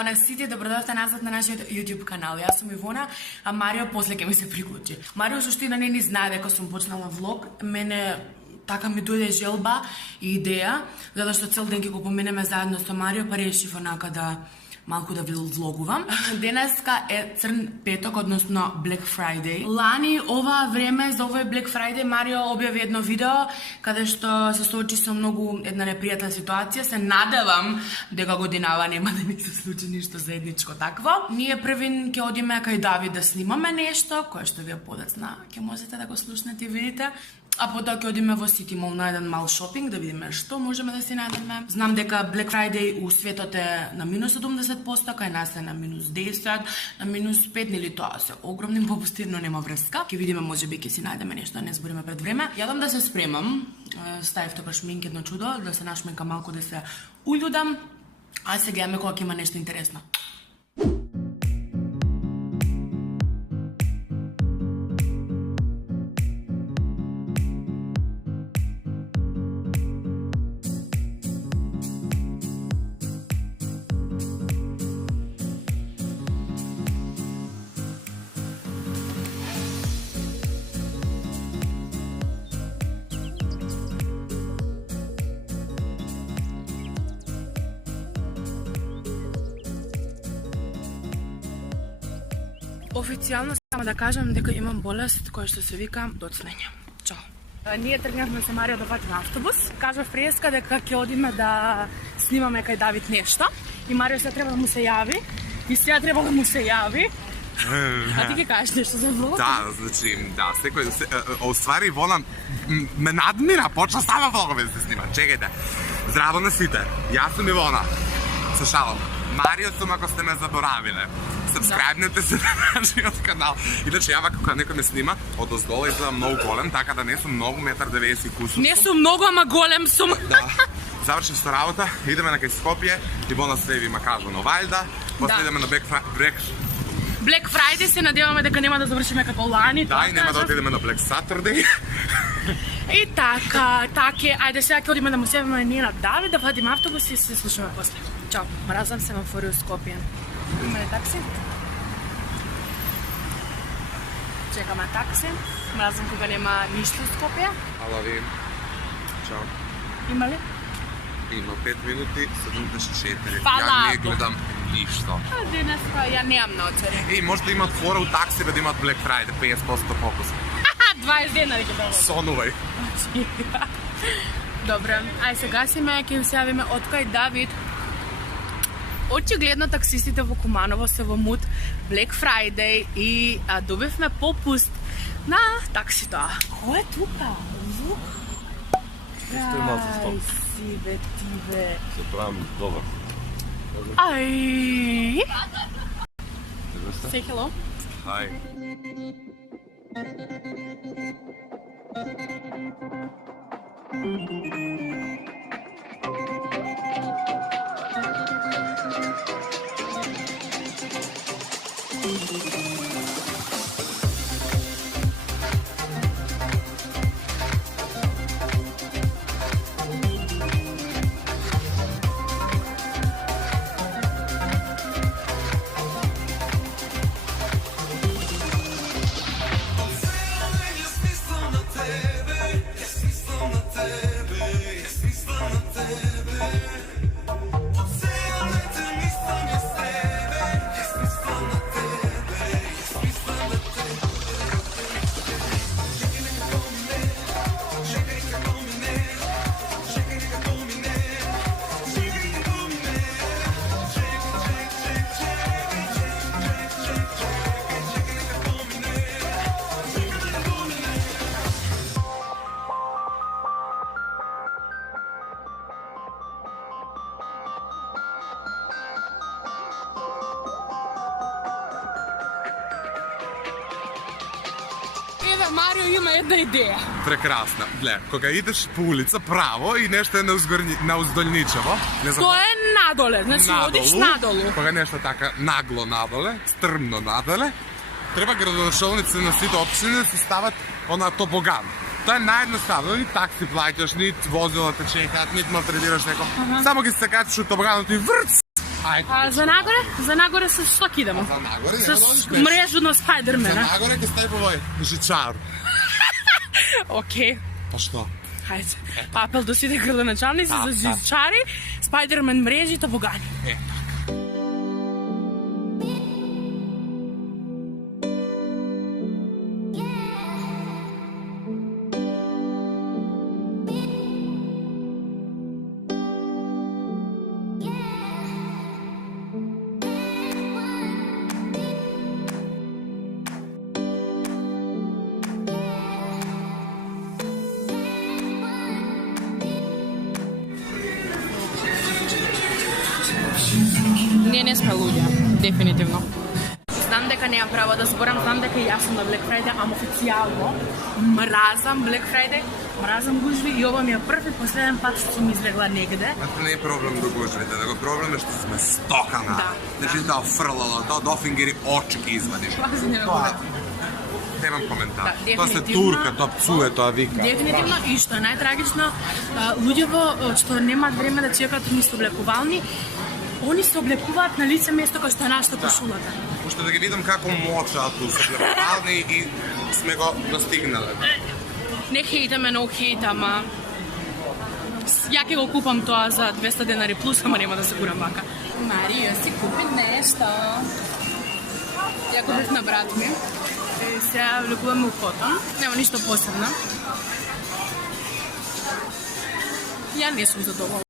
Здраво на сите, добродошли назад на нашиот YouTube канал. Јас сум Ивона, а Марио после ќе ми се приклучи. Марио суштина не ни знае дека сум почнала влог. Мене така ми дојде желба и идеја, затоа што цел ден ќе го поминеме заедно со Марио, па решив онака да малку да влогувам. Денеска е црн петок, односно Black Friday. Лани ова време, за овој Black Friday, Марио објави едно видео каде што се соочи со многу една непријатна ситуација. Се надевам дека годинава нема да ни се случи ништо заедничко такво. Ние првин ќе одиме кај Давид да снимаме нешто, кое што вие подоцна ќе можете да го слушнете и видите. А потоа ќе одиме во City Mall на еден мал шопинг да видиме што можеме да си најдеме. Знам дека Black Friday у светот е на минус 70%, кај нас е на минус 10, на минус 5, нели тоа се огромни попусти, но нема врска. Ќе видиме, можеби ќе си најдеме нешто, не збориме пред време. Јадам да се спремам. Ставив тока шминк едно чудо, да се нашминка малку, да се уљудам. А се гледаме кога ќе има нешто интересно. Официјално само да кажам дека имам болест која што се вика доцнење. Чао. Ние тргнавме се Марио да ватиме автобус. Кажав преска дека ќе одиме да снимаме кај Давид нешто. И Марио се треба да му се јави. И сега треба да му се јави. А ти ќе кажеш нешто за влог? Да, значи, да, секој... Оствари, Ивона ме надмира, почна сама влогове да се снима. Чекајте. Здраво на сите. Јас сум Ивона. Со шалом. Марио сум, ако сте ме заборавиле. Сабскрајбнете се на нашиот канал. Иначе јава кога некој ме снима, од оздола изгледам многу голем, така да не сум многу, 1,90 м кусур. Не сум многу, ама голем сум. Да. Завршив со работа, идеме на кај Скопје, Ивона се има кажано Вајда, после идеме на Black Friday се надеваме дека нема да завршиме како лани. Да, и нема да отидеме на Black Saturday. И така, ајде сега ќе одиме да му севаме ние на Давид, да вадиме автобус и се слушаме после. Чао, мразам семафори у Скопје. Има ли такси? Чекаме такси. Мразам кога нема ништо у Скопје. Ала ви. Чао. Има ли? Има 5 минути, 74. Фала. Ја не гледам ништо. А денеска ја немам наоцари. Може да имат фора у такси, да имат Black Friday, 50% попус. 20 денари ќе дадат. Сонувај. Добре, ај сега симе, ќе се јавиме откај Давид. Очигледно таксистите во Куманово се во муд Black Friday и добивме попуст на таксито. Кој е тука? Ај си бе ти бе. Се правам добар. Ај. Say hello. Hi. Еве, Марио има една идеја. Прекрасна. Гле, кога идеш по улица право и нешто е науздолничево, не знам. Тоа е надоле, значи одиш надолу. Кога нешто така нагло надоле, стрмно надоле, треба градоначалници на сите општини да си стават она тобоган. Тоа е наједноставно, ни такси плаќаш, ни возила те чекаат, ни малтретираш некој. Само ги се качиш од тобоганот и врц! Ајде. А за нагоре со што ќе идемо? За нагоре, Со нема да одиш пеш. мрежу на За Спајдермена. нагоре ќе стај по овој жичар. Океј. Па што? Хајде. Апел до сите градоначалници Да, за да. жичари, Спајдермен мрежи, табогани. Е, Ние не сме луѓе, дефинитивно. Знам дека немам право да зборам, знам дека и јас сум на Black Friday, ама официјално мразам Black Friday, мразам гужви и ова ми е прв и последен пат што сум излегла негде. това не е проблем до гужвите, него проблем е што сме стокана. Да. Значи тоа фрлало, тоа до фингери очи ги извадиш. Тоа немам коментар. Да, Тоа се дефинитивно. турка, тоа пцуе, тоа вика. Дефинитивно, и што е најтрагично, луѓево што немаат време да чекаат ни облекувални, они се облекуваат на лице место кај што е нашата кошулата. Уште да ги видам како мочаат у соблепални и сме го достигнале. Не хейтаме, но хейт, ама ја ќе го купам тоа за 200 денари плюс, ама нема да се гурам вака. Марио, си купи нешто. Ја купив на брат ми. И сега влекуваме у котон. Нема ништо посебно. Ја не сум задоволна.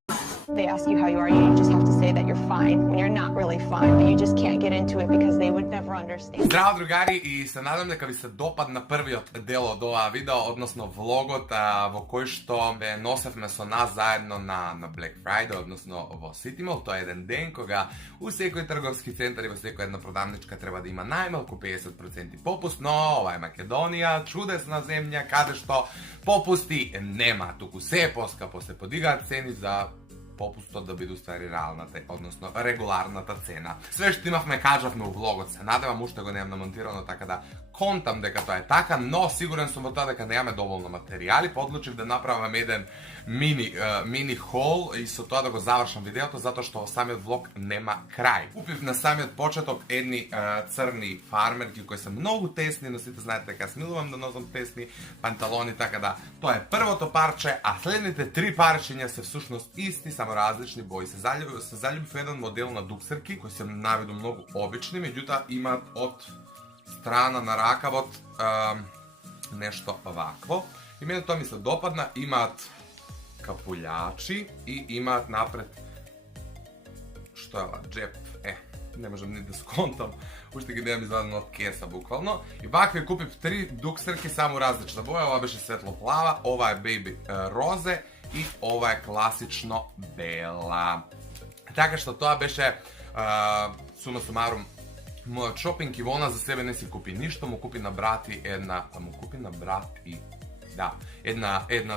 They ask you how you are, you just have to say that you're fine when you're not really fine, but you just can't get into it because they would never understand. Здраво, другари, и се надам дека ви се допадна првиот дел од оваа видео, односно влогот во кој што ве носевме со нас заедно на Black Friday, односно во City Mall. Тоа е еден ден кога у секој трговски центар и во секоја една продавничка треба да има најмалку 50% попуст, но ова е Македонија, чудесна земја, каде што попусти нема, туку се е поскапо, се подигаат цени за попустот да биде уствари реалната, односно регуларната цена. Све што имавме кажавме у влогот, се надевам уште го немам намонтирано, така да контам дека тоа е така, но сигурен сум во тоа дека немаме доволно материјали, подлучив да направам еден мини хол и со тоа да го завршам видеото, затоа што самиот влог нема крај. Купив на самиот почеток едни црни фармерки кои се многу тесни, но сите знаете дека смилувам да носам тесни панталони, така да тоа е првото парче, а следните 3 парчиња се всушност исти, само различни бои. Се заљубив еден модел на дуксерки кои се навиду многу обични, меѓутоа имаат од страна на ракавот нешто вакво. И мене тоа ми се допадна, имаат капулјачи и имаат напред што е ова, джеп, не можам ни да сконтам, уште ги немам извадено од кеса буквално. И вакви купив 3 дуксерки, само различна боја, ова беше светло плава, ова е бейби розе и ова е класично бела. Така што тоа беше сума сумарум мојот шопинг. Ивона за себе не си купи ништо, му купи на брати една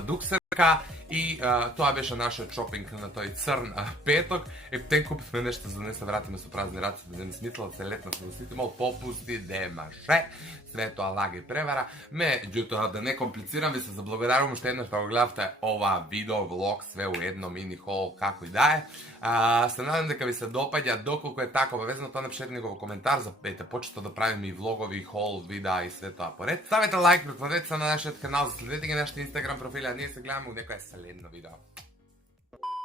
дуксерка и тоа беше нашиот шопинг на тој црн петок. Ептен купивме нешто за да не се вратиме со празни раце, да не смислат се летнавме во City Mall, попусти, демаше, све тоа лага и превара. Меѓутоа, да не комплицирам, ви се заблагодарувам уште еднаш што го гледавте ова видео, влог, све у едно мини хол, како и да е. Се надам дека ви се допаѓа, доколку е така, обавезно тоа напишете во коментар, запете почето да правиме и влогови, и хол, видеа и све тоа поред. Ставете лайк, претпладете се на нашиот канал, следете ги нашите Instagram профили, а ние се гледаме у некоја следно видео.